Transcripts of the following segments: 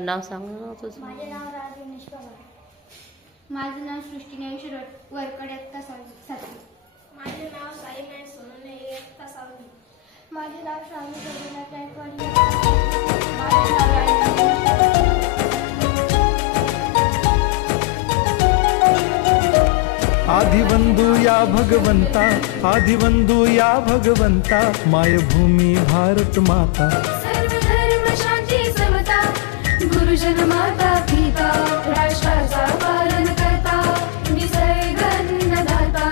नाव सांग ना तुझं. माझे नाव राजेश पवार. माझं नाव सृष्टी ज्ञानेश्वर वरकडे इयत्ता 7वी. माझे नाव साई महेश सोनवणे इयत्ता 6वी. माझे नाव श्रावणी रघुनाथ गायकवाड. माझे नाव आदिवंदू या भगवंता, आदिवंदू या भगवंता, मायभूमी भारत माता. सर्व धर्म शांती समता, गुरुजन माता पिता, राष्ट्राचा पालन करता, निसर्ग अन्नदाता,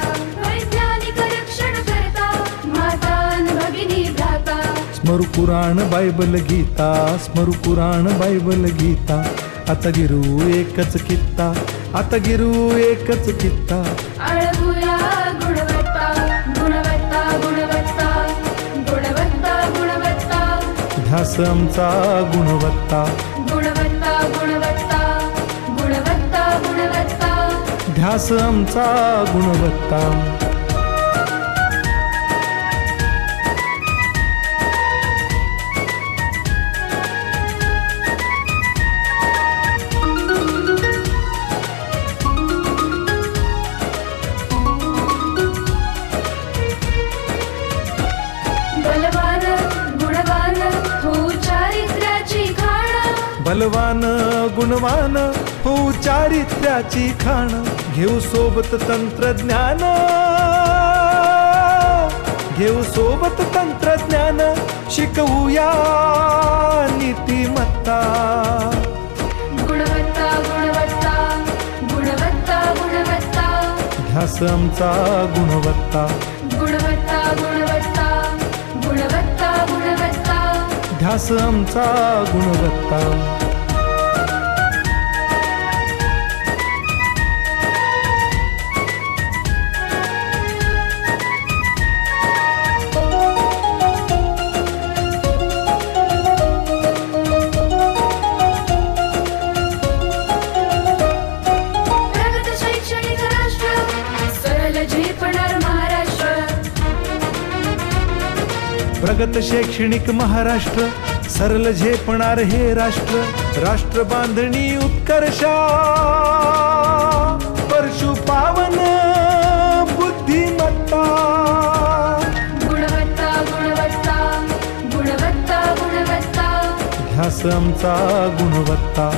वैज्ञानिक रक्षण करता, माता भगिनी भ्राता. स्मरू पुराण बायबल गीता, स्मरू पुराण बायबल गीता. आता गिरू एकच कित्ता, आता गिरू एकच कित्ता. अळगुया गुणवत्ता, गुणवत्ता, गुणवत्ता, गुणवत्ता, गुणवत्ता. ध्यास आमचा गुणवत्ता, गुणवत्ता, गुणवत्ता, गुणवत्ता, गुणवत्ता. ध्यास आमचा गुणवत्ता. बलवान गुणवान हो चारित्र्याची खाण. बलवान गुणवान हो चारित्र्याची खाण. घेऊ सोबत तंत्रज्ञान, घेऊ सोबत तंत्रज्ञान. शिकवूया नीतिमत्ता. गुणवत्ता, गुणवत्ता, गुणवत्ता, गुणवत्ता. ध्यास आमचा गुणवत्ता, गुणवत्ता, गुणवत्ता, गुणवत्ता, गुणवत्ता. ध्यास आमचा गुणवत्ता. प्रगत शैक्षणिक राष्ट्र, सरळ झेपणार महाराष्ट्र. प्रगत शैक्षणिक महाराष्ट्र, सरल झेपणार हे राष्ट्र. राष्ट्र बांधणी उत्कर्षा, परशु पावन बुद्धिमत्ता. गुणवत्ता, गुणवत्ता, गुणवत्ता, गुणवत्ता. ध्यास आमचा गुणवत्ता,